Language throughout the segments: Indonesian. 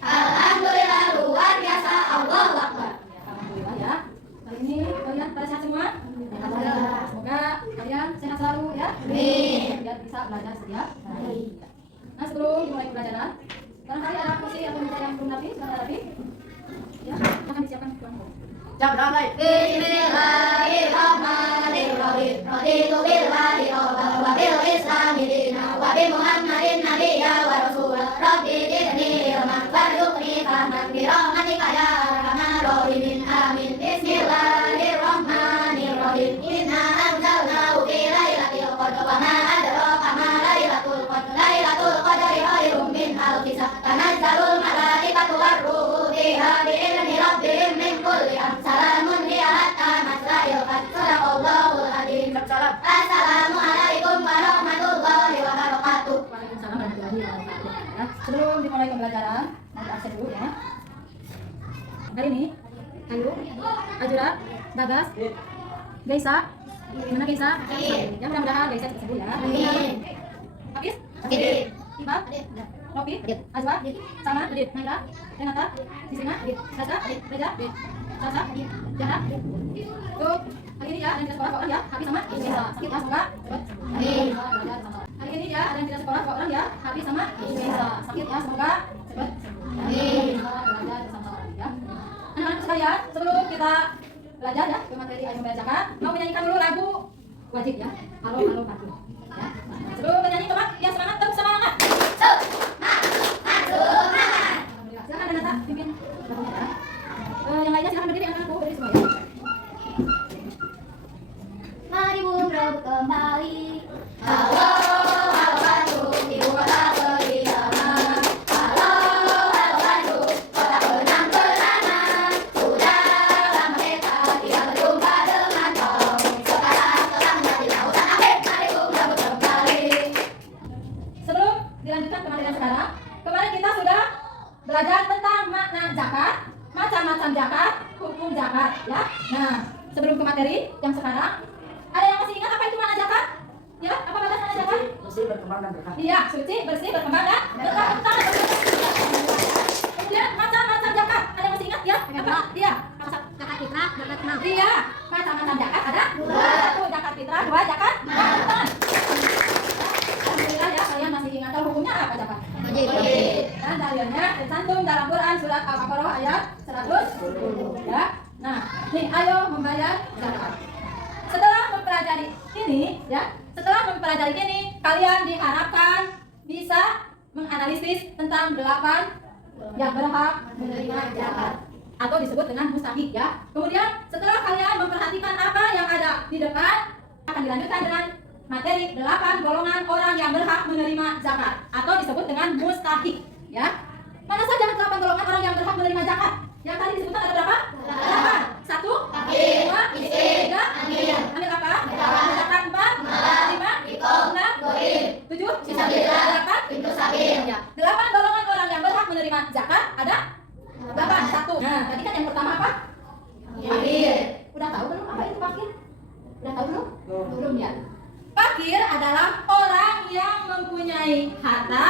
Alhamdulillah luar biasa. Allahu Akbar. Alhamdulillah ya. Kali ini kalian pada sehat semua? Alhamdulillah. Semoga kalian sehat selalu ya. Amin. Biar bisa belajar setiap hari. Nah, sebelum dimulai pembelajaran, barangkali ada puisi atau bicara yang belum rapi, sudah rapi? Ya, akan disiapkan kelompok. Bismillahirrahmanirrahim. Raditu billahi rabban wa bil islami dinan wa bi Muhammadin nabiyyan wa rasulan. Rabbi zidni ilman warzuqni fahman bi rahmatika ya arhamar rahimin. Amin. Bismillahirrahmanirrahim. Inna anzalnahu fi lailatul qadr wa ma adraka ma lailatul qadr. Lailatul qadri khairum min alfi shahr. Tanazzalul malaikatu war-ruhu fiha bi idzni rabbihim min kulli amr. Salamun hiya hatta matla'il fajr. Shadaqallahul adzim. Assalamualaikum warahmatullahi wabarakatuh. Waalaikumsalam warahmatullahi wabarakatuh. Ya, sebelum dimulai pembelajaran, nanti absen dulu ya. Hari ini, Ayu, Ajura, Bagas, Gaisa, gimana Gaisa? Ya, mudah-mudahan Gaisa cepat sembuh ya. Amin. Habis? Adit. Iba? Rofi? Azwa? Sama? Naila? Renata? Sisina? Sasa? Reja? Sasa? Jana? Tuh, hari ini ya, ada yang tidak sekolah kok orang ya, habis sama Gaisa. Sakit ya, semoga cepat. Amin. Hari ini ya, ada yang tidak sekolah kok orang ya, habis sama Gaisa. Sakit ya, semoga cepat. Amin. Belajar bersama ya. Anak-anak sekalian, sebelum kita belajar ya ke materi yang membacakan, mau menyanyikan dulu lagu wajib ya. Halo halo Pak. Ya. Sebelum menyanyi teman yang semangat terus semangat. Semangat. Alhamdulillah. Silakan Renata pimpin lagunya ya. Yang lainnya silakan berdiri anak-anakku berdiri semua ya. Mari berebut kembali. Halo, halo Bandung, ibu kota kediaman. Halo, halo Bandung, kota kenang-kenangan. Sudah lama kita tidak berjumpa dengan kau. Sekarang telah menjadi lautan akhir. Mari berebut kembali. Sebelum dilanjutkan ke materi yang sekarang, kemarin kita sudah belajar tentang makna zakat, macam-macam zakat, hukum zakat ya. Nah, sebelum ke materi yang sekarang, ada yang masih ingat apa itu makna zakat? Ya, apa batas makna zakat? Bersih, berkembang dan berkah. Iya, suci, bersih, berkembang dan berkah. Kemudian macam-macam zakat, ada yang masih ingat ya? Apa? Iya. Zakat fitrah, zakat mal. Iya, macam-macam zakat ada satu zakat fitrah, dua zakat mal. Alhamdulillah ya, kalian masih ingat tahu hukumnya apa zakat? Wajib. Dan dalilnya tercantum dalam Quran surat Al-Baqarah ayat 100 ya. Nah, nih ayo membayar zakat. Setelah mempelajari ini ya, kalian diharapkan bisa menganalisis tentang 8 yang berhak menerima zakat atau disebut dengan mustahik ya. Kemudian setelah kalian memperhatikan apa yang ada di depan, akan dilanjutkan dengan materi 8 golongan orang yang berhak menerima zakat atau disebut dengan mustahik ya. Mana saja 8 golongan orang yang berhak menerima zakat? Yang tadi disebutkan ada berapa? 8. 1, 2, 3, ambil apa? Zakat 4, 5, 6, 7, 8, Pintu sabil. ya. 8 golongan orang yang berhak menerima zakat ada 8. 1. Nah, tadi kan yang pertama apa? Fakir. Udah tahu belum apa itu fakir? Udah tahu belum? Belum ya. Fakir adalah orang yang mempunyai harta,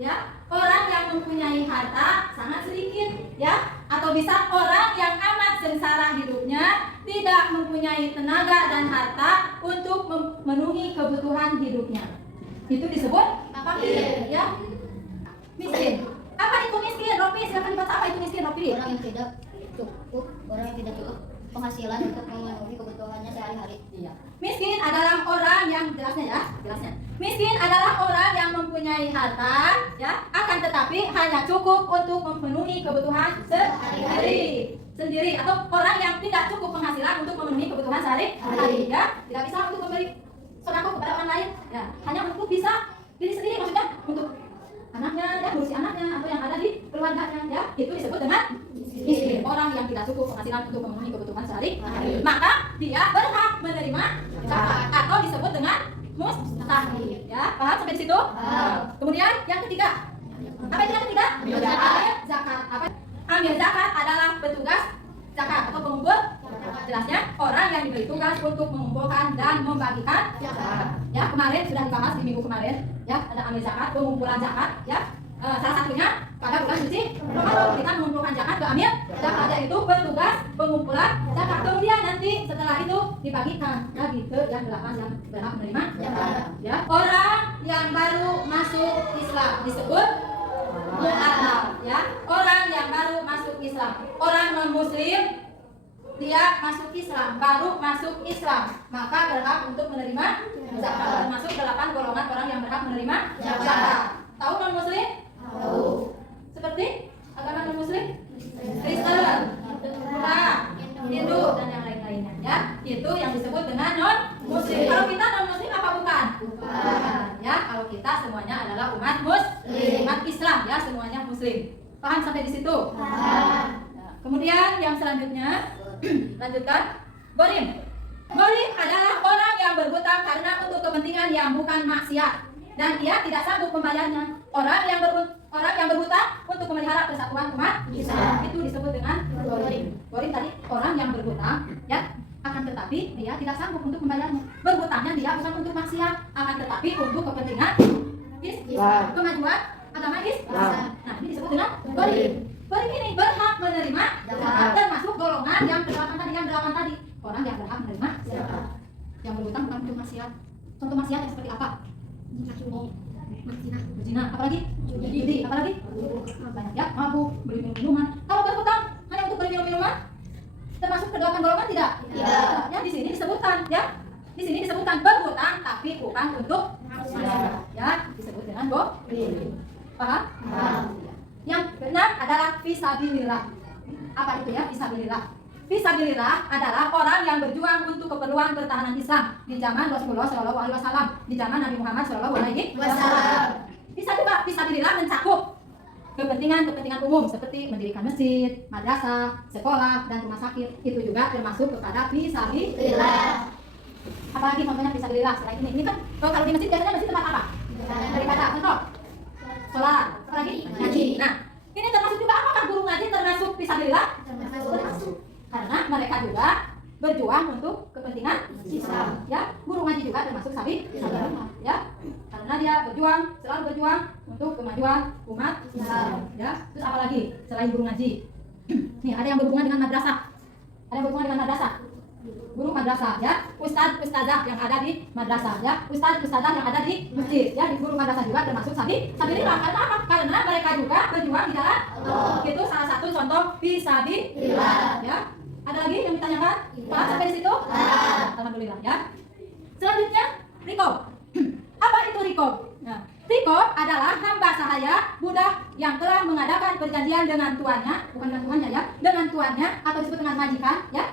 ya, orang yang mempunyai harta sangat sedikit, ya, atau bisa orang yang amat sengsara hidupnya, tidak mempunyai tenaga dan harta untuk memenuhi kebutuhan hidupnya. Itu disebut fakir, ya. Miskin. Apa itu miskin? Ropi, silakan dibaca apa itu miskin, Ropi? Orang yang tidak cukup, orang yang tidak cukup penghasilan untuk memenuhi kebutuhannya sehari-hari. Iya. Miskin adalah orang yang jelasnya. Miskin adalah orang yang mempunyai harta, ya, akan tetapi hanya cukup untuk memenuhi kebutuhan sendiri atau orang yang tidak cukup penghasilan untuk memenuhi kebutuhan sehari-hari, ya, tidak bisa untuk memberi sedekah kepada orang lain, ya, hanya untuk bisa diri sendiri, maksudnya untuk anaknya, ya, ngurusi anaknya atau yang ada di keluarganya, ya, itu disebut dengan miskin. Orang yang tidak cukup penghasilan untuk memenuhi kebutuhan sehari-hari, maka dia berhak menerima zakat atau disebut dengan mustahik, ya, paham sampai di situ? Kemudian yang ketiga, apa itu yang ketiga? Ambil zakat. Apa? Ambil zakat adalah petugas zakat atau pengumpul. Jelasnya orang yang diberi tugas untuk mengumpulkan dan membagikan zakat. Ya, kemarin sudah dibahas di minggu kemarin, ya, ada ambil zakat, pengumpulan zakat, ya. Salah satunya pada bulan suci Ramadan kita mengumpulkan zakat ke amir zakat, yaitu petugas pengumpulan zakat. Kemudian nanti setelah itu dibagikan lagi ke yang 8 yang berhak menerima zakat. Ya, orang yang baru masuk Islam disebut mu'alaf. Ya, orang yang baru masuk Islam, orang non muslim dia masuk Islam, baru masuk Islam, maka berhak untuk menerima zakat. Termasuk 8 golongan orang yang berhak menerima zakat. Tahu non muslim? Tahu. Seperti agama non muslim? Kristen, Buddha, Hindu dan yang lain-lainnya. Ya, itu yang disebut dengan non muslim. Kalau kita non muslim apa bukan? Bukan. Ya, kalau kita semuanya adalah umat muslim, umat Islam ya, semuanya muslim. Paham sampai di situ? Paham. Kemudian yang selanjutnya lanjutkan. Gharim. Gharim adalah orang yang berhutang karena untuk kepentingan yang bukan maksiat dan dia tidak sanggup membayarnya. Orang yang berhutang untuk memelihara persatuan umat Islam itu disebut dengan gharim. Gharim tadi orang yang berhutang ya, akan tetapi dia tidak sanggup untuk membayarnya. Berhutangnya dia bukan untuk maksiat, akan tetapi untuk kepentingan Islam, kemajuan agama Islam. Nah, ini disebut dengan gharim. Gharim ini berhak menerima zakat, termasuk golongan yang 8 tadi. Orang yang berhak menerima zakat. Yang berhutang bukan untuk maksiat. Contoh maksiat yang seperti apa? Berzina, apalagi? Judi, apalagi? Banyak ya, mabuk, beli minum-minuman. Kalau berhutang hanya untuk beli minum-minuman, termasuk ke 8 golongan tidak? Tidak. Ya, di sini disebutkan ya. Di sini disebutkan berhutang tapi bukan untuk maksiat. Ya, disebut dengan gharim. Paham? Paham. Yang benar adalah fisabilillah. Apa itu ya fisabilillah? Fisabilillah adalah orang yang berjuang untuk keperluan pertahanan Islam di zaman Rasulullah SAW, di zaman Nabi Muhammad SAW. Bisa juga fisabilillah mencakup kepentingan umum seperti mendirikan masjid, madrasah, sekolah, dan rumah sakit. Itu juga termasuk kepada fisabilillah. Apalagi contohnya fisabilillah selain ini? Ini kan kalau di masjid biasanya masjid tempat apa? Beribadah, contoh sholat, apalagi ngaji. Nah, ini termasuk juga apakah guru ngaji termasuk fisabilillah? Termasuk. Karena mereka juga berjuang untuk kepentingan Islam. Ya, guru ngaji juga termasuk fisabilillah. Ya, karena dia selalu berjuang untuk kemajuan umat Islam. Ya, terus apalagi selain guru ngaji? Nih, ada yang berhubungan dengan madrasah. Guru madrasah ya, ustazah yang ada di madrasah ya, ustazah yang ada di masjid ya, di guru madrasah juga termasuk fisabilillah. Karena apa? Karena mereka juga berjuang di jalan Allah. Itu salah satu contoh fisabilillah ya. Ada lagi yang ditanyakan? Paham sampai di situ? Alhamdulillah ya. Selanjutnya rikob. Apa itu rikob? Nah, rikob adalah hamba sahaya budak yang telah mengadakan perjanjian dengan tuannya, bukan dengan tuannya ya, dengan tuannya atau disebut dengan majikan ya,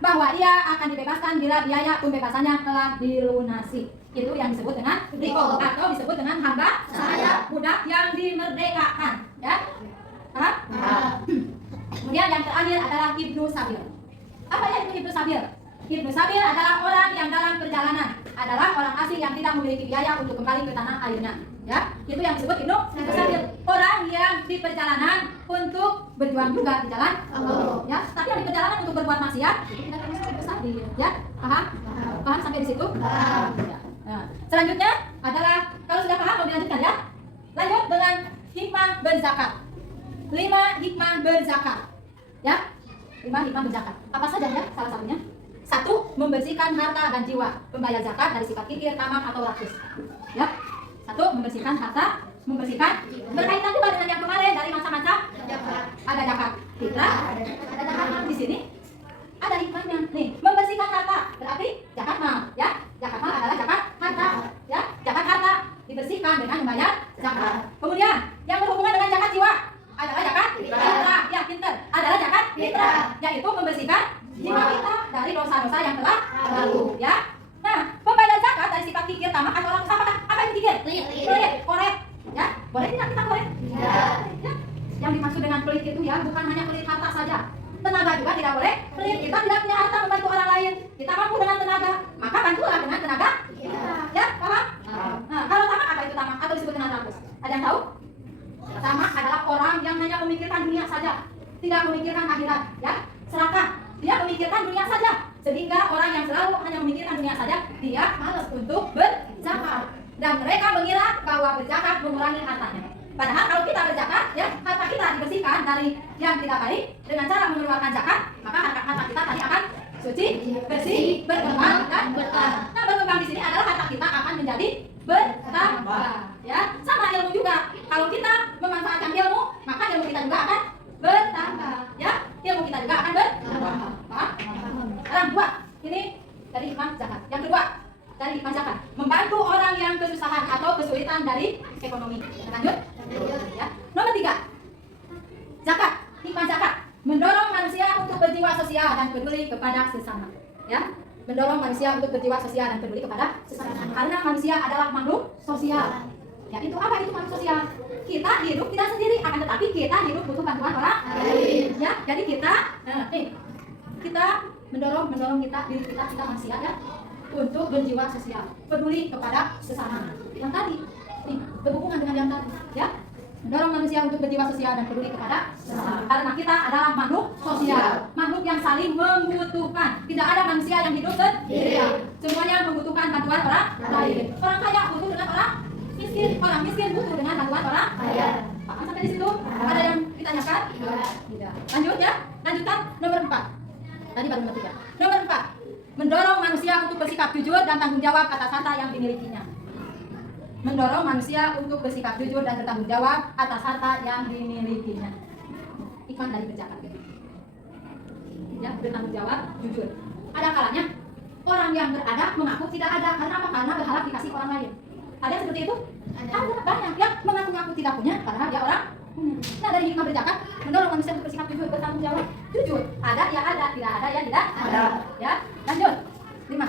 bahwa ia akan dibebaskan bila biaya pembebasannya telah dilunasi. Itu yang disebut dengan rikob atau disebut dengan hamba sahaya budak yang dimerdekakan ya. Kemudian yang terakhir adalah ibnu sabil. Apa ya itu ibnu sabil? Ibnu sabil adalah orang yang dalam perjalanan, adalah orang asing yang tidak memiliki biaya untuk kembali ke tanah airnya ya. Itu yang disebut ibnu sabil. Orang yang di perjalanan untuk berjuang juga di jalan Allah ya, tapi yang di perjalanan untuk berbuat maksiat itu tidak termasuk ibnu sabil ya. Paham sampai di situ? Paham. Ya. Nah, selanjutnya adalah kalau sudah paham mau dilanjutkan ya. Lanjut dengan hikmah berzakat. 5 hikmah berzakat ya. 5 hikmah berzakat. Apa saja ya? Salah satunya 1. Membersihkan harta dan jiwa. Membayar zakat dari sifat kikir, tamak atau rakus ya. 1. Membersihkan harta, berkaitan juga dengan yang kemarin dari masa-masa ada zakat fitrah, ada zakat mal. Di sini ada hikmahnya nih. Membersihkan harta berarti zakat mal ya. Zakat mal adalah zakat harta ya. Zakat harta dibersihkan dengan membayar zakat. Kemudian yang berhubungan dengan zakat jiwa adalah zakat fitrah ya, pinter, adalah zakat fitrah, yaitu membersihkan jiwa kita dari dosa-dosa yang telah lalu ya. Nah, pembayar zakat dari sifat kikir, tamak atau rakus. Apa itu kikir? Pelit, korek ya. Boleh tidak kita korek? Ya. Yang dimaksud dengan pelit itu ya bukan hanya pelit harta saja, tenaga juga tidak boleh pelit. Kita tidak punya harta membantu orang lain, kita mampu dengan tenaga, maka bantulah dengan tenaga ya. Paham? Nah, kalau tamak, apa itu tamak atau disebut dengan rakus? Ada yang tahu? Tamak adalah orang yang hanya memikirkan dunia saja, tidak memikirkan akhirat ya. Serakah, dia memikirkan dunia saja, sehingga orang yang selalu hanya memikirkan dunia saja, dia malas untuk berzakat, dan mereka mengira bahwa berzakat mengurangi hartanya. Padahal kalau kita berzakat, ya harta kita dibersihkan dari yang tidak baik dengan cara mengeluarkan zakat, maka harta kita tadi akan suci, bersih, berkembang dan berkah. Nah, berkembang di sini adalah harta kita akan menjadi bertambah. Ya, sama ilmu juga. Kalau kita memanfaatkan ilmu, maka ilmu kita juga akan bertambah. Ya, ilmu kita juga akan bertambah. Paham? Sekarang dua, ini dari hikmah zakat. Yang kedua, dari hikmah zakat, membantu orang yang kesusahan atau kesulitan dari ekonomi. Lanjut. Ya. Nomor 3, zakat. Hikmah zakat mendorong manusia untuk berjiwa sosial dan peduli kepada sesama. Ya, mendorong manusia untuk berjiwa sosial dan peduli kepada sesama. Karena manusia adalah makhluk sosial. Ya, itu apa itu makhluk sosial? Kita hidup tidak sendiri, akan tetapi kita hidup butuh bantuan orang lain. Ya, jadi kita mendorong diri kita manusia ya untuk berjiwa sosial, peduli kepada sesama. Yang tadi, berhubungan dengan yang tadi, ya. Mendorong manusia untuk berjiwa sosial dan peduli kepada sesama. Karena kita adalah makhluk sosial, makhluk yang saling membutuhkan. Tidak ada manusia yang hidup sendiri. Semuanya membutuhkan bantuan orang lain. Orang kaya butuh dengan orang miskin, orang miskin butuh dengan bantuan orang kaya. Paham sampai di situ? Ada yang ditanyakan? Tidak. Lanjut ya. Lanjutkan nomor 4. Tadi baru nomor 3. Nomor 4. Mendorong manusia untuk bersikap jujur dan tanggung jawab atas harta yang dimilikinya. Mendorong manusia untuk bersikap jujur dan bertanggung jawab atas harta yang dimilikinya. Hikmah dari berzakat. Ya, bertanggung jawab, jujur. Ada kalanya orang yang berada mengaku tidak ada. Karena apa? Karena berharap dikasih orang lain. Ada yang seperti itu? Ada banyak yang mengaku-ngaku tidak punya karena dia orang punya. Nah, dari hikmah berzakat mendorong manusia untuk bersikap jujur, bertanggung jawab, jujur. Ada ya ada, tidak ada ya tidak ada. Ya, lanjut. 5.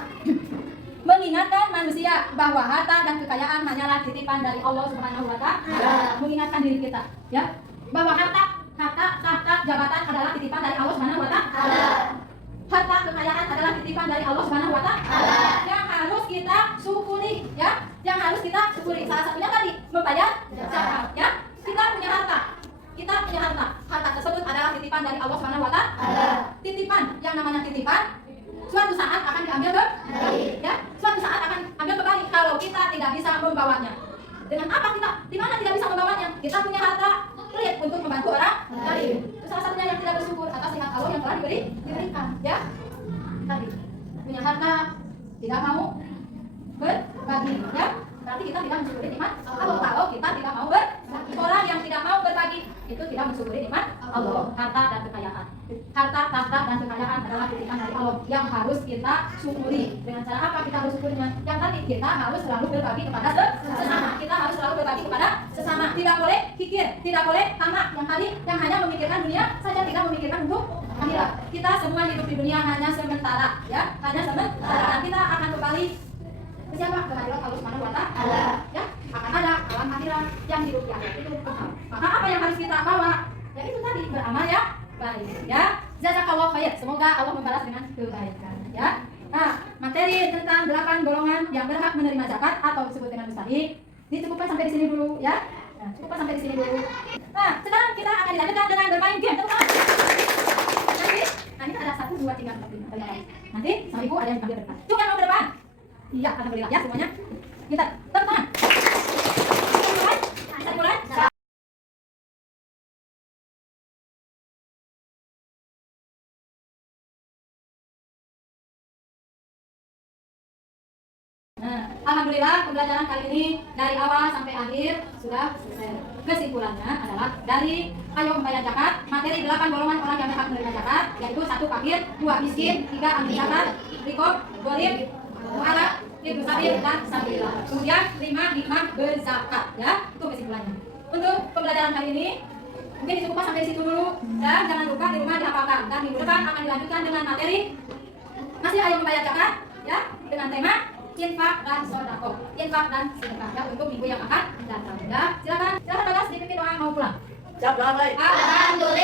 Mengingatkan manusia bahwa harta dan kekayaan hanyalah titipan dari Allah Subhanahu wa Ta'ala. Mengingatkan diri kita, ya, bahwa harta, tahta, jabatan adalah titipan dari Allah Subhanahu wa Ta'ala. Harta, kekayaan adalah titipan dari Allah Subhanahu wa Ta'ala. Yang harus kita syukuri, ya. Yang harus kita syukuri. Salah satunya tadi membayar zakat, ya. Kita punya harta. Harta tersebut adalah titipan dari Allah Subhanahu wa Ta'ala. Titipan, yang namanya titipan suatu saat akan diambil kembali, ya. Suatu saat akan ambil kembali kalau kita tidak bisa membawanya. Dengan apa kita? Di mana tidak bisa membawanya? Kita punya harta pelit untuk membantu orang lain. Itu salah satunya yang tidak bersyukur atas nikmat Allah yang telah diberikan, ya. Tadi punya harta tidak mau berbagi, ya. Berarti kita tidak mensyukuri nikmat Allah. Kalau kita tidak mau berbagi, orang yang tidak mau berbagi itu tidak mensyukuri nikmat Allah. Harta dan kekayaan, harta, tahta dan kekayaan adalah titipan dari Allah yang harus kita syukuri. Dengan cara apa kita bersyukurnya? Yang tadi, kita harus selalu berbagi kepada sesama. Kita harus selalu berbagi kepada sesama. Tidak boleh kikir, tidak boleh tamak. Yang tadi, yang hanya memikirkan dunia saja, tidak memikirkan untuk akhirat. Kita semua hidup di dunia hanya sementara, ya, hanya sementara. Dan kita akan kembali ke siapa? Ke hadirat Allah Subhanahu wa Ta'ala. Ya, akan ada alam akhirat yang hidup di akhirat itu kekal. Maka apa yang harus kita bawa? Ya itu tadi, beramal ya baik, ya. Jazakallahu khair. Semoga Allah membalas dengan kebaikan, ya. Nah, materi tentang 8 golongan yang berhak menerima zakat atau disebut dengan mustahik dicukupkan sampai di sini dulu, ya. Nah, cukupkan sampai di sini dulu. Nah, sekarang kita akan dilanjutkan dengan bermain game. Nanti ada 1, 2, 3, 4, 5. Nanti sama ibu ada yang ambil depan. Cuk yang mau ke depan. Iya, alhamdulillah ya semuanya. Kita tepuk tangan. Kita mulai. Nah, alhamdulillah pembelajaran kali ini dari awal sampai akhir sudah selesai. Kesimpulannya adalah dari ayo membayar zakat, materi 8 golongan orang yang berhak menerima zakat, yaitu 1 fakir, 2 miskin, 3 ahli zakat, rikob, gharib, mu'alaf, ibnu sabil dan sabilah. Kemudian 5 hikmah berzakat, ya. Itu kesimpulannya. Untuk pembelajaran kali ini mungkin dicukupkan sampai situ dulu, dan jangan lupa di rumah dihafalkan. Dan minggu depan akan dilanjutkan dengan materi masih ayo membayar zakat, ya, dengan tema infak dan sedekah. Infak dan sedekah, ya, untuk minggu yang akan datang, ya. Silakan Bagas dipimpin doa mau pulang. Siap, doa baik. Alhamdulillah.